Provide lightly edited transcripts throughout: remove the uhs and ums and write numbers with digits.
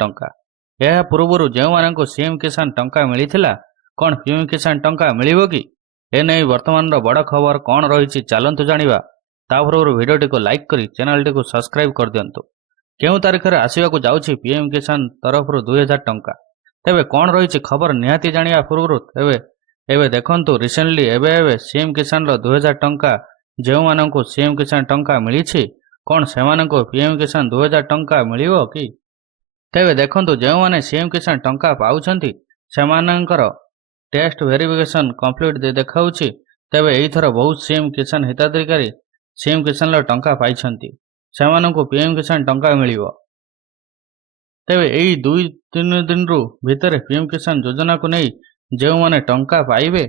ଟଙ୍କା। ଏହା ପୂର୍ବରୁ ଯେଉଁମାନଙ୍କୁ ସିଏମ୍ କିଷାନ ଟଙ୍କା ମିଳିଥିଲା, କ'ଣ ପିଏମ୍ କିଷାନ ଟଙ୍କା ମିଳିବ କି? ଏନେଇ ବର୍ତ୍ତମାନର ବଡ଼ ଖବର କ'ଣ ରହିଛି ଚାଲନ୍ତୁ ଜାଣିବା। ତା ପୂର୍ବରୁ ଭିଡ଼ିଓଟିକୁ ଲାଇକ୍ କରି ଚ୍ୟାନେଲଟିକୁ ସବସ୍କ୍ରାଇବ୍ କରିଦିଅନ୍ତୁ। କେଉଁ ତାରିଖରେ ଆସିବାକୁ ଯାଉଛି ପିଏମ୍ କିଷାନ ତରଫରୁ 2000 ଟଙ୍କା? ତେବେ କ'ଣ ରହିଛି ଖବର ନିହାତି ଜାଣିବା ପୂର୍ବରୁ ଏବେ ଦେଖନ୍ତୁ ରିସେଣ୍ଟଲି ଏବେ ସିଏମ୍ କିଷାନର 2000 ଟଙ୍କା ଯେଉଁମାନଙ୍କୁ ସିଏମ୍ କିଷାନ ଟଙ୍କା ମିଳିଛି, କ'ଣ ସେମାନଙ୍କୁ ପିଏମ୍ କିଷାନ 2000 ଟଙ୍କା ମିଳିବ କି? ତେବେ ଦେଖନ୍ତୁ ଯେଉଁମାନେ ସିଏମ୍ କିଷାନ ଟଙ୍କା ପାଉଛନ୍ତି ସେମାନଙ୍କର ଟେଷ୍ଟ ଭେରିଫିକେସନ୍ କମ୍ପ୍ଲିଟ୍ ଦେଖାଉଛି। ତେବେ ଏଇଥର ବହୁତ ସିଏମ୍ କିଷାନ ହିତାଧିକାରୀ ସିଏମ୍ କିଷାନର ଟଙ୍କା ପାଇଛନ୍ତି, ସେମାନଙ୍କୁ ପିଏମ୍ କିଷାନ ଟଙ୍କା ମିଳିବ। ତେବେ ଏଇ 2-3 ଦିନରୁ ଭିତରେ ପିଏମ୍ କିଷାନ ଯୋଜନାକୁ ନେଇ ଯେଉଁମାନେ ଟଙ୍କା ପାଇବେ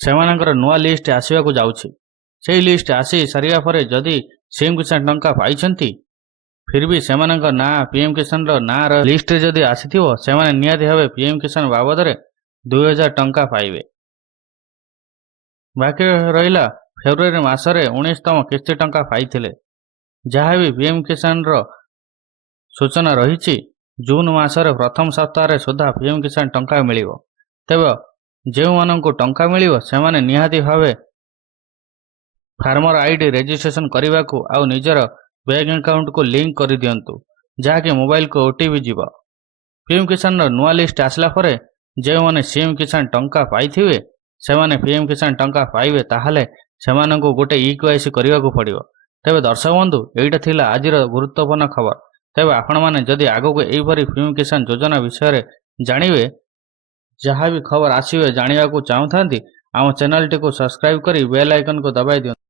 ସେମାନଙ୍କର ନୂଆ ଲିଷ୍ଟ ଆସିବାକୁ ଯାଉଛି। ସେହି ଲିଷ୍ଟ ଆସି ସାରିବା ପରେ ଯଦି ସିଏମ୍ କିଷାନ ଟଙ୍କା ପାଇଛନ୍ତି ଫିର୍ ବି ସେମାନଙ୍କ ନାଁ ପିଏମ୍ କିଷାନର ନାଁର ଲିଷ୍ଟରେ ଯଦି ଆସିଥିବ ସେମାନେ ନିହାତି ଭାବେ ପିଏମ୍ କିଷାନ ବାବଦରେ 2000 ଟଙ୍କା ପାଇବେ। ବାକି ରହିଲା ଫେବୃଆରୀ ମାସରେ 19ତମ କିସ୍ତି ଟଙ୍କା ପାଇଥିଲେ, ଯାହା ବି ପିଏମ୍ କିଷାନର ସୂଚନା ରହିଛି ଜୁନ୍ ମାସର ପ୍ରଥମ ସପ୍ତାହରେ ସୁଦ୍ଧା ପିଏମ୍ କିଷାନ ଟଙ୍କା ମିଳିବ। ତେବେ ଯେଉଁମାନଙ୍କୁ ଟଙ୍କା ମିଳିବ ସେମାନେ ନିହାତି ଭାବେ ଫାର୍ମର ଆଇଡି ରେଜିଷ୍ଟ୍ରେସନ କରିବାକୁ ଆଉ ନିଜର ବ୍ୟାଙ୍କ ଆକାଉଣ୍ଟକୁ ଲିଙ୍କ କରିଦିଅନ୍ତୁ, ଯାହାକି ମୋବାଇଲକୁ ଓଟିପି ଯିବ। ପିଏମ୍ କିଷାନର ନୂଆ ଲିଷ୍ଟ ଆସିଲା ପରେ ଯେଉଁମାନେ ସିଏମ୍ କିଷାନ ଟଙ୍କା ପାଇଥିବେ ସେମାନେ ପିଏମ୍ କିଷାନ ଟଙ୍କା ପାଇବେ, ତାହେଲେ ସେମାନଙ୍କୁ ଗୋଟେ EKYC କରିବାକୁ ପଡ଼ିବ। ତେବେ ଦର୍ଶକ ବନ୍ଧୁ, ଏଇଟା ଥିଲା ଆଜିର ଗୁରୁତ୍ୱପୂର୍ଣ୍ଣ ଖବର। ତେବେ ଆପଣମାନେ ଯଦି ଆଗକୁ ଏହିପରି ପିଏମ୍ କିଷାନ ଯୋଜନା ବିଷୟରେ ଜାଣିବେ, ଯାହା ବି ଖବର ଆସିବେ ଜାଣିବାକୁ ଚାହୁଁଥାନ୍ତି, ଆମ ଚ୍ୟାନେଲଟିକୁ ସବସ୍କ୍ରାଇବ୍ କରି ବେଲ୍ ଆଇକନକୁ ଦବାଇ ଦିଅନ୍ତୁ।